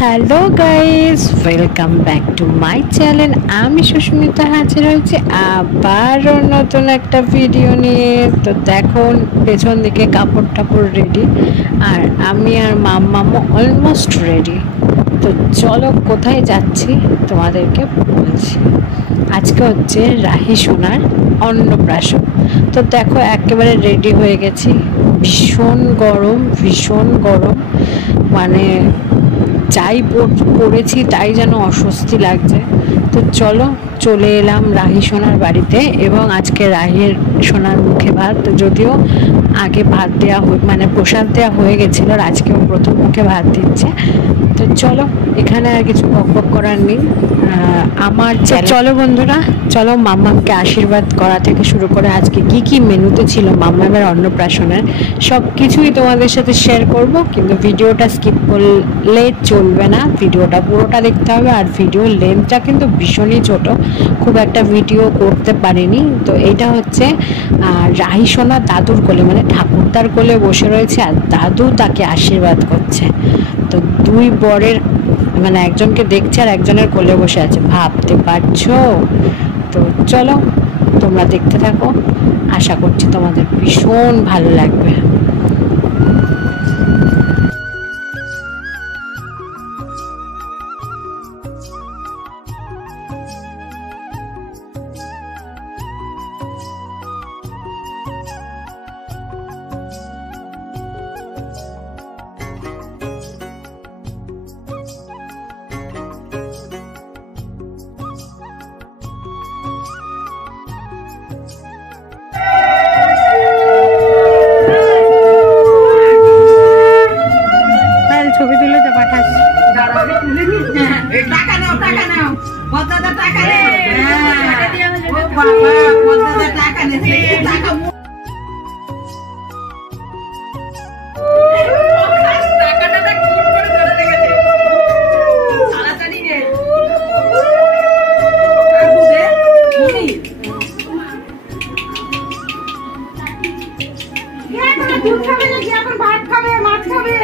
Hello guys, welcome back to my channel. আমি সুস্মিতা হাজির হয়েছি আবারও নতুন একটা ভিডিও নিয়ে। তো দেখো পেছন দিকে কাপড় টাপড় রেডি, আর আমি আর মাম্মামও অলমোস্ট রেডি। তো চলো কোথায় যাচ্ছি তোমাদেরকে বলছি। আজকে হচ্ছে রাহি সোনার অন্নপ্রাশন। তো দেখো একেবারে রেডি হয়ে গেছি। ভীষণ গরম, ভীষণ গরম, মানে যাই পড়েছি তাই যেন অস্বস্তি লাগছে। তো চলো চলে এলাম রাহি সোনার বাড়িতে, এবং আজকে রাহির সোনার মুখে ভাত। যদিও আগে ভাত দেওয়া মানে প্রসাদ দেওয়া হয়ে গেছিলো, আর আজকেও প্রথম মুখে ভাত দিচ্ছে। তো চলো, এখানে আর কিছু বকবক করার নেই। আমার চলো বন্ধুরা, চলো মাম্মামকে আশীর্বাদ করা থেকে শুরু করে আজকে কি কি মেনুতে ছিল মাম্মামের অন্নপ্রাশনের সব কিছুই তোমাদের সাথে শেয়ার করব। কিন্তু ভিডিওটা স্কিপ করলে চলবে না, ভিডিওটা পুরোটা দেখতে হবে। আর ভিডিও লেন্থটা কিন্তু ভীষণই ছোট, খুব একটা ভিডিও করতে পারিনি। তো এটা হচ্ছে রাহি সোনা দাদুর কোলে, মানে ঠাকুরদার কোলে বসে রয়েছে, আর দাদু তাকে আশীর্বাদ করছে। তো দুই বরের মানে একজনকে দেখছে আর একজনের কোলে বসে আছে, ভাবতে পারছো? তো চলো তোমরা দেখতে থাকো, আশা করছি তোমাদের ভীষণ ভালো লাগবে। ছবি তুলে তো পাঠাচ্ছি। টাকা নাও, টাকা নাও, পদ্মাটা টাকা নাও। ও বাবা, পদ্মাটা টাকা নেছে, টাকা ভাত খাবে, মাছ খাবে।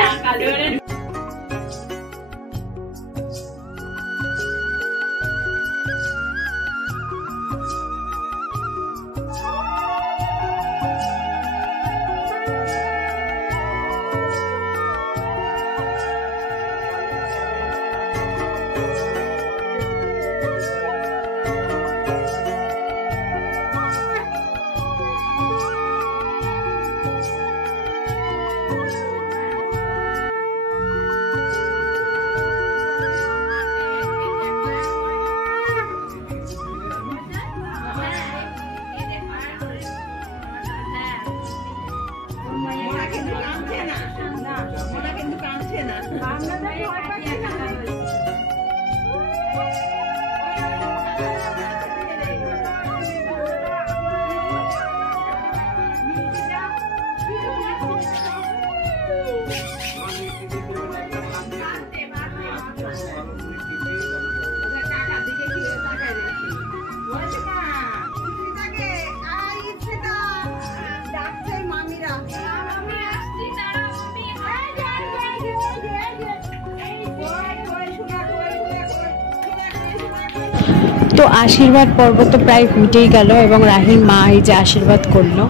তো আশীর্বাদ পর্ব তো প্রায় মিটেই গেল, এবং রাহির মা এই যে আশীর্বাদ করলো।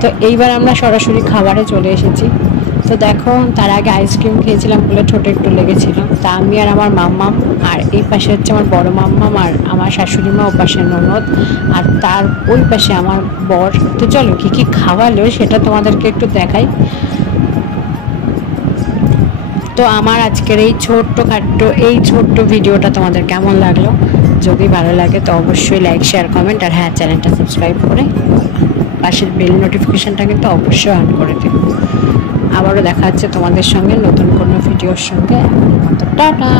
তো এইবার আমরা সরাসরি খাবারে চলে এসেছি। তো দেখো তার আগে আইসক্রিম খেয়েছিলাম বলে ঠোঁটে একটু লেগেছিল। তা আমি আর আমার মাম্মাম, আর এই পাশে হচ্ছে আমার বড় মাম্মাম, আর আমার শাশুড়ি মা ও পাশে ননদ, আর তার ওই পাশে আমার বর। তো চলো কী কী খাওয়ালো সেটা তোমাদেরকে একটু দেখাই। তো আমার আজকের এই ছোট্ট ভিডিওটা তোমাদের কেমন লাগলো? যদি ভালো লাগে তো অবশ্যই লাইক, শেয়ার, কমেন্ট, আর হ্যাঁ চ্যানেলটা সাবস্ক্রাইব করে পাশের বেল নোটিফিকেশানটা কিন্তু অবশ্যই অন করে দিও। আবারও দেখা হচ্ছে তোমাদের সঙ্গে নতুন কোনো ভিডিওর সঙ্গে। টাটা।